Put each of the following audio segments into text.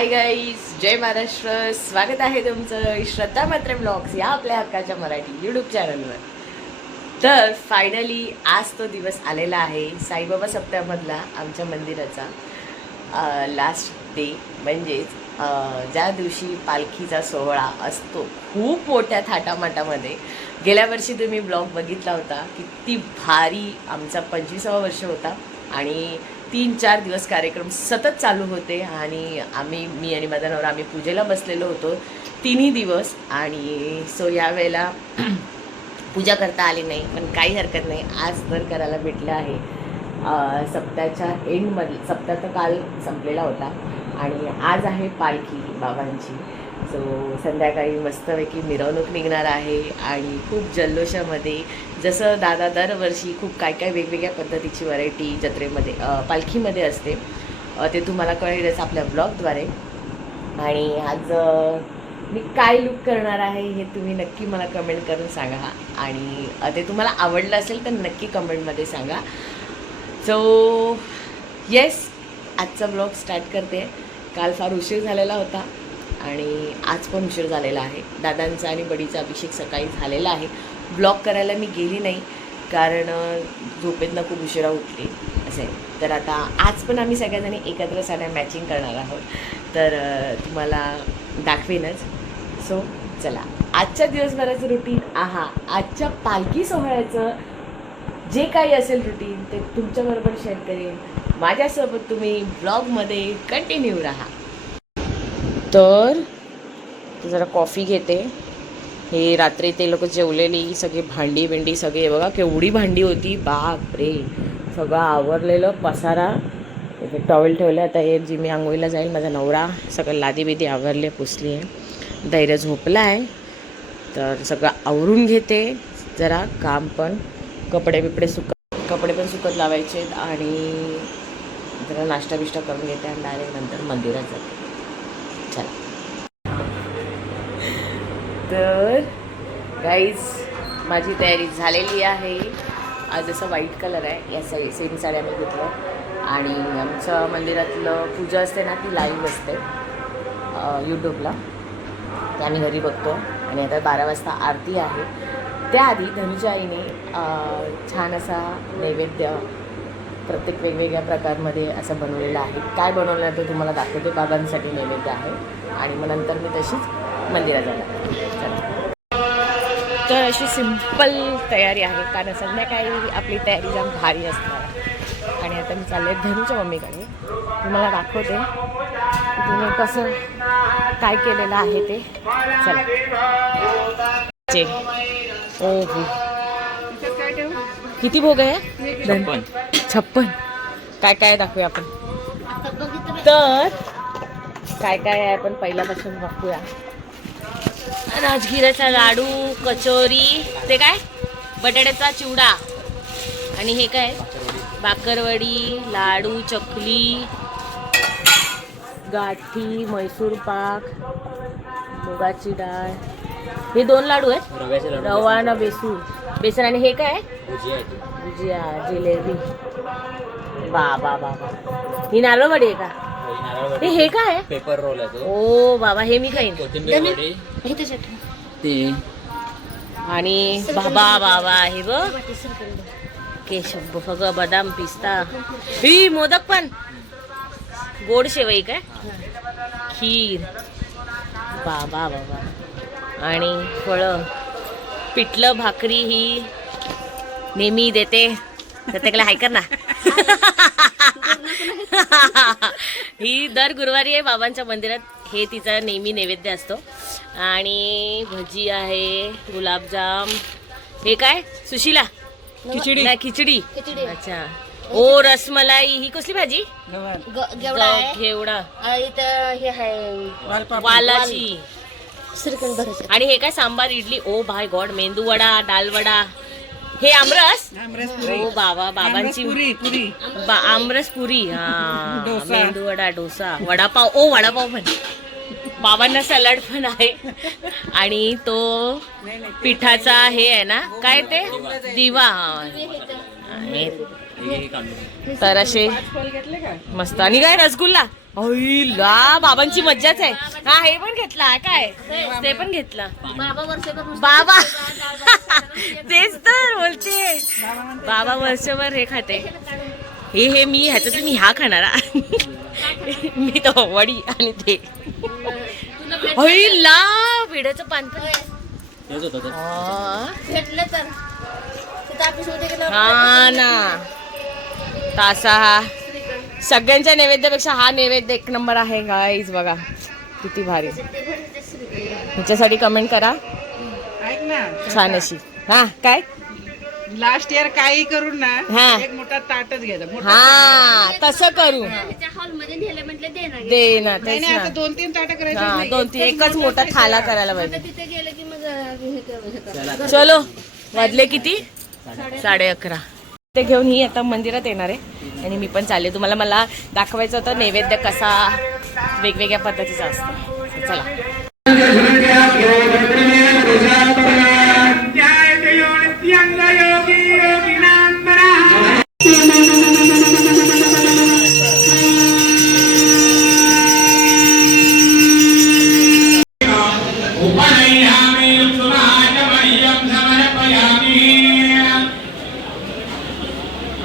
Hi guys, जय महाराष्ट्र. स्वागत आहे तुमचं श्रद्धा मात्रे ब्लॉग्स या आपल्या हक्काच्या मराठी यूट्यूब चॅनलवर. तर फायनली आज तो दिवस आलेला आहे, साईबाबा सप्त्यामधला आमच्या मंदिराचा लास्ट डे. म्हणजेच ज्या दिवशी पालखीचा सोहळा असतो खूप मोठ्या थाटामाटामध्ये. गेल्या वर्षी तुम्ही ब्लॉग बघितला होता, किती भारी आमचा 25वा वर्ष होता आणि 3-4 दिवस कार्यक्रम सतत चालू होते. आणि मी आणि माझा नवरा आम्ही पूजेला बसलेलो होतो 3ही दिवस. आणि सो यावेळेला पूजा करता आली नाही, पण काही हरकत नाही, आज तर करायला भेटलं आहे. सप्त्याच्या एंडमध्ये, सप्ताह तर काल संपलेला होता आणि आज आहे पालखी बाबांची. सो संध्याकाळी मस्तपैकी मिरवणूक निघणार आहे आणि खूप जल्लोषामध्ये, जसं दादा दरवर्षी खूप काय वेगवेगळ्या पद्धतीची व्हरायटी जत्रेमध्ये पालखीमध्ये असते, ते तुम्हाला कळेलच आपल्या ब्लॉगद्वारे. आणि आज मी काय लुक करणार आहे हे तुम्ही नक्की मला कमेंट करून सांगा. आणि ते तुम्हाला आवडलं असेल तर नक्की कमेंटमध्ये सांगा. सो येस, आजचा ब्लॉग स्टार्ट करते. काल फार उशीर झालेला होता आणि आज पण उशीर झालेला आहे. दादांचा आणि बडीचा अभिषेक सकाळी झालेला आहे. ब्लॉग करायला मी गेली नाही कारण झोपेतनं खूप उशिरा उठली असे. तर आता आज पण आम्ही सगळ्याजणी एकत्र साड्या मॅचिंग करणार आहोत, तर तुम्हाला दाखवेनच. सो चला, आजच्या दिवसभराचं रुटीन, आजच्या पालखी सोहळ्याचं जे काही असेल रुटीन ते तुमच्याबरोबर शेअर करेन. माझ्यासोबत तुम्ही ब्लॉगमध्ये कंटिन्यू राहा. तर जरा कॉफी घेते. हे रात्री ते लोक जेवलेली सगळी भांडी सगळे बघा, केवढी भांडी होती, बाप रे. सगळं आवरलेलं, पसारा, टॉवेल ठेवलं. आता हे जी मी आंघोळीला जाईल, माझा नवरा सगळं लादी बिदी आवरले, पुसली आहे. धैर्य झोपला आहे, तर सगळं आवरून घेते. जरा काम पण, कपडे पण सुकत लावायचे आणि जरा नाश्ता बिष्टा करून घेते आणि डायरेक्ट नंतर मंदिरात जाते. चला. तर गाईज, माझी तयारी झालेली आहे. आज असं व्हाईट कलर आहे, या सेम साड्या मी घेतलं. आणि आमच्या मंदिरातलं पूजा असते ना, ती लाईव्ह असते यूट्यूबला, ते आम्ही घरी बघतो. आणि आता 12 वाजता आरती आहे. त्याआधी धनुच्या आईने छान असा नैवेद्य प्रत्येक वेगवेगळ्या प्रकारमध्ये असं बनवलेलं आहे. काय बनवलं आहे ते तुम्हाला दाखवते. बाबांसाठी नैवेद्य आहे आणि मग नंतर मी तशीच मंदिरात जाणार. तर अशी सिंपल तयारी आहे, कारण संध्याकाळी आपली तयारी जाम भारी असणार. आणि आता मी चालले धनुच्या मम्मीकडे, तुम्हाला दाखवते तुम्ही कसं काय केलेलं आहे ते. चला. हो, किती भोग आहे? 56. काय दाखवूया आपण. तर काय आहे आपण पहिल्यापासून बघूया. राजगिराचा लाडू, कचोरी, ते काय बटाट्याचा चिवडा, आणि हे काय बाकरवडी, लाडू, चकली, गाठी, मैसूर पाक, मुगाची डाळ. हे 2 लाडू आहेत, रवा ना बेसन. आणि हे काय भुजिया, जिलेबी. बाबा ही नारळवडी आहे का? हे काय आहे? पेपर रोल आहे. ओ बाबा, हे मी खाईन. आणि बाबा हे बघ, केशव, सगळं बदाम, पिस्ता. ही मोदक पण, गोड शेवई काय, खीर, बाबा. आणि फळं, पिठलं, भाकरी ही नेहमी देते प्रत्येकाला. हाय कर ना. ही दर गुरुवारी आहे बाबांच्या मंदिरात, हे तिचा नेहमी नैवेद्य असतो. आणि भजी आहे, गुलाबजाम. हे काय सुशीला? खिचडी. अच्छा. ओ रसमलाई. ही कसली भाजी? घेवडा. वालाची. आणि हे काय सांबार, इडली. ओ भाय गॉड. मेंदू वडा, डाल वडा. हे आमरस. ओ बाबांची आमरस पुरी. मेंदू वडा, डोसा, वडापाव. ओ वडापाव पण. बाबांना सलाड पण आहे. आणि तो पिठाचा हे आहे ना, काय ते दिवा. तर असे मस्त. आणि काय रसगुल्ला. अईला बाबांची मज्जाच आहे. हा हे पण घेतला काय, ते पण घेतला बाबा. तेच तर बोलते, बाबा वर्षभर हे खाते. हे मी ह्याच्यात मी ह्या खाणार. मी तो वडी आणि ते अईला विड्याचं पान हा ना. तासा हा सगळ्यांच्या नैवेद्यापेक्षा हा नैवेद्य एक नंबर आहे गाईज. बघा किती भारी. ह्याच्यासाठी कमेंट करा ऐक ना, छान अशी. हा काय लास्ट इयर काही करून ना हा. एक मोठा ताटच घ्यायचा. हा तसं करू दे ना. तेच आता ना. 2-3 ताट करायचे हा नाही. 2-3 एकच मोठा थाला करायला पाहिजे. तिथे गेलं की मग चलो वाजले किती 11:30. ते घेऊन ही आता मंदिरात येणार आहे आणि मी पण चालले. तुम्हाला मला दाखवायचं होतं नैवेद्य कसा वेगवेगळ्या पद्धतीचा असतो. चला.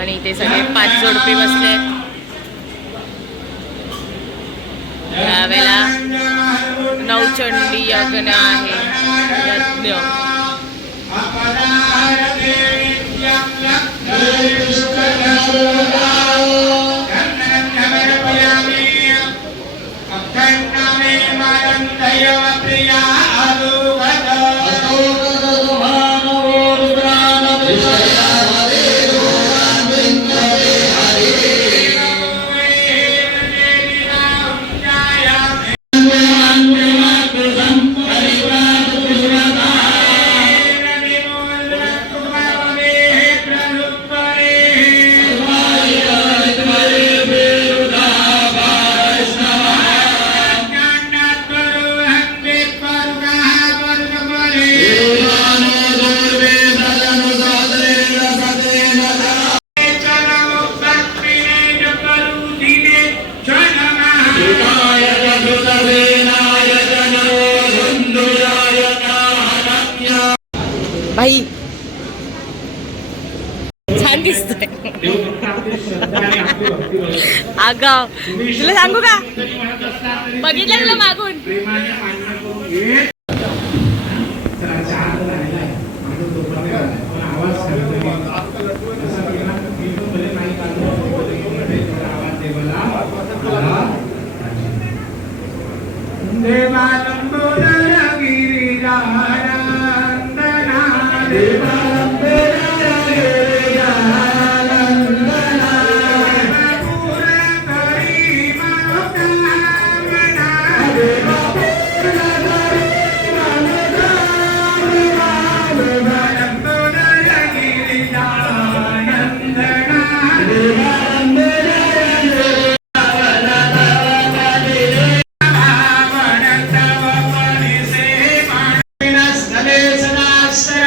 आणि इथे सगळे 5 जोडपे बसले. यावेळेला नवचंडी यज्ञ आहे. यज्ञ भाई छान दिसतोय. आगाव तुला सांगू का, बघितलं तुला मागून.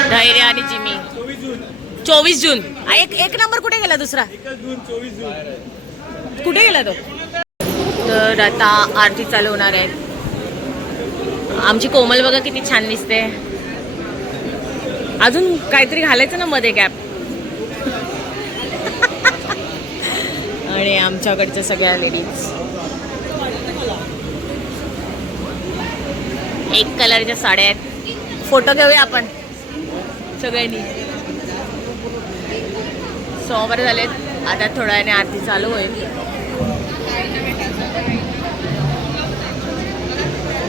धैर्य आणि जिमी 24 जून. एक नंबर कुठे गेला दुसरा, कुठे गेला तो. तर आता आरती चालू होणार आहे. आमची कोमल बघा किती छान दिसते. अजून काहीतरी घालायचं ना मध्ये कॅप. आणि आमच्याकडच्या सगळ्या लेडीज एक कलरच्या साड्या आहेत. फोटो घेऊया आपण सगळ्यांनी. 100 झालेत. आता थोड्या वेळाने आरती चालू होईल.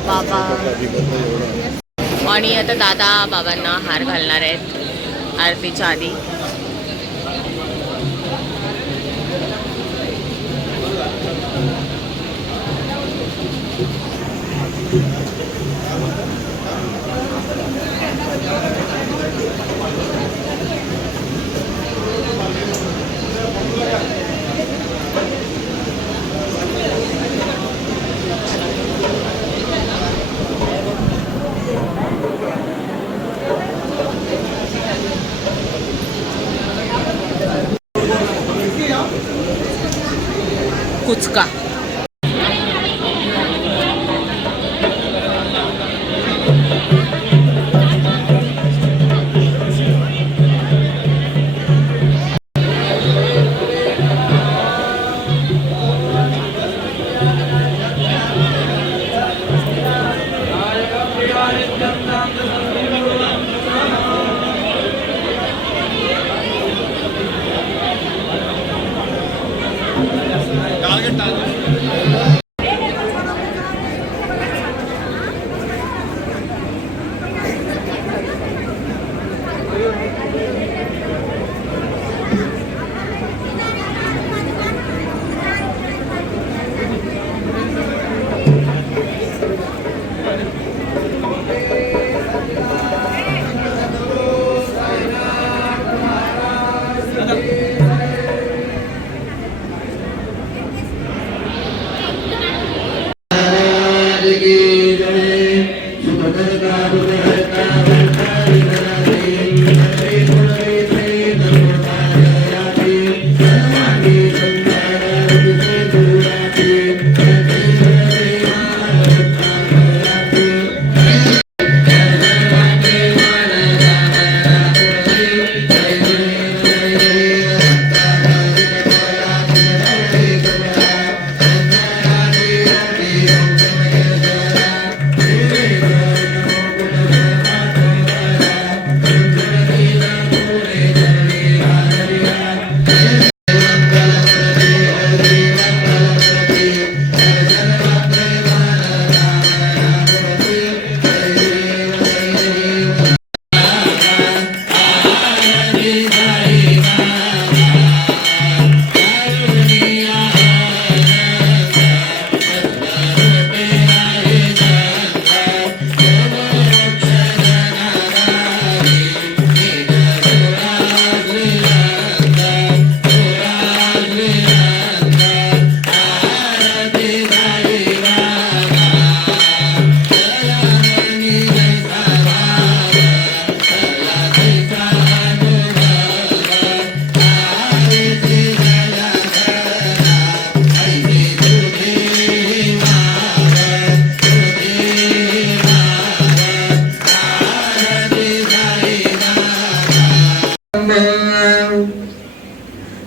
बाबा आणि आता दादा बाबांना हार घालणार आहेत आरतीच्या आधी. कुचका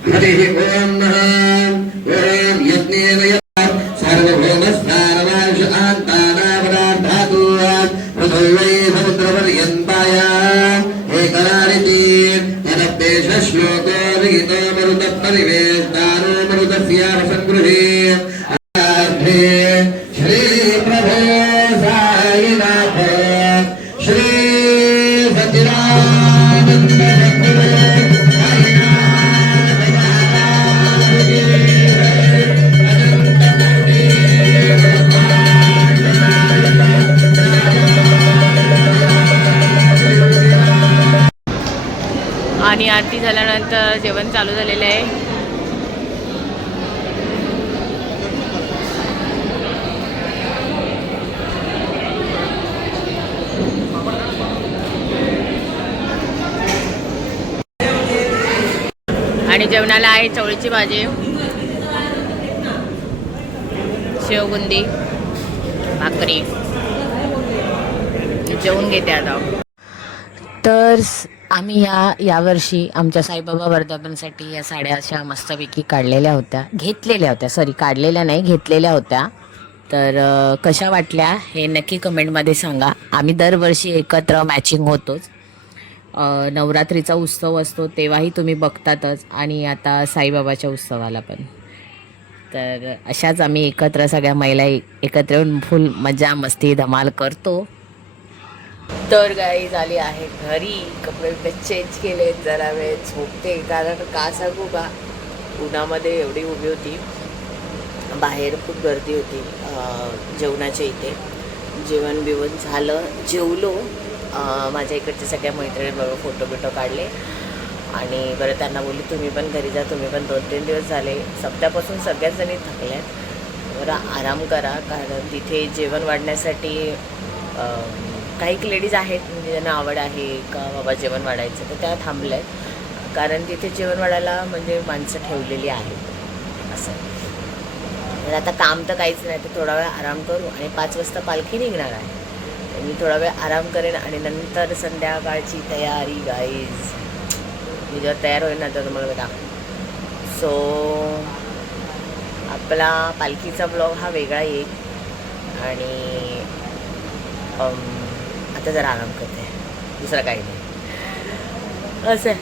हरिः ओम नमः ओम यज्ञेन सार्वभौमस्थानमायुष आन्तानावराधातु पृथिवी समुद्रपर्यन्ताय एकरारिति तदप्येष श्लोको विहितो मरुतपरिवेष्टानो मरुतस्यावसङ्गृहे श्री प्रभो साईनाथ श्री सच्चिदानन्द आणि आरती झाल्यानंतर जेवण चालू झालेलं आहे. आणि जेवणाला आहे चवळीची भाजी, शेवबुंदी, भाकरी. जेवून घेते आता. तर आम्ही यावर्षी आमच्या साईबाबा वर्धापनसाठी या साड्या अशा मस्तपैकी काढलेल्या होत्या, घेतलेल्या होत्या, काढलेल्या नाही, घेतलेल्या होत्या. तर कशा वाटल्या हे नक्की कमेंटमध्ये सांगा. आम्ही दरवर्षी एकत्र मॅचिंग होतोच. नवरात्रीचा उत्सव असतो तेव्हाही तुम्ही बघतातच, आणि आता साईबाबाच्या उत्सवाला पण. तर अशाच आम्ही एकत्र सगळ्या महिला एकत्र येऊन फुल मजा मस्ती धमाल करतो. तर गाई झाली आहे घरी, कपडे चेंज केले, जरा वेळ झोपते. कारण का सांगू का, उन्हामध्ये एवढी उभी होती, बाहेर खूप गर्दी होती जेवणाच्या इथे. जेवण बिवण झालं, जेवलो. माझ्या इकडच्या सगळ्या मैत्रिणींबरोबर फोटो बिटो काढले आणि बरं त्यांना बोलली तुम्ही पण घरी जा, तुम्ही पण 2-3 दिवस झाले सप्त्यापासून सगळ्याच जणी थकल्यात, बरं आराम करा. कारण तिथे जेवण वाढण्यासाठी काही लेडीज आहेत म्हणजे ज्यांना आवड आहे का बाबा जेवण वाढायचं, तर त्या थांबल्या आहेत. कारण तिथे जेवण वाढायला म्हणजे माणसं ठेवलेली आहेत असं. तर आता काम तर काहीच नाही, तर थोडा वेळ आराम करू. आणि 5 वाजता पालखी निघणार आहे, तर मी थोडा वेळ आराम करेन आणि नंतर संध्याकाळची तयारी. गाईज मी जेव्हा तयार होईल ना तर तुम्हाला दाखव. सो आपला पालखीचा ब्लॉग हा वेगळा येईल. आणि आता जरा आराम करते, दुसरं काही नाही. असं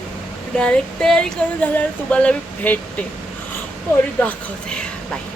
डायरेक्ट तयारी करून झाल्यावर तुम्हाला मी भेटते आणि दाखवते. बाय.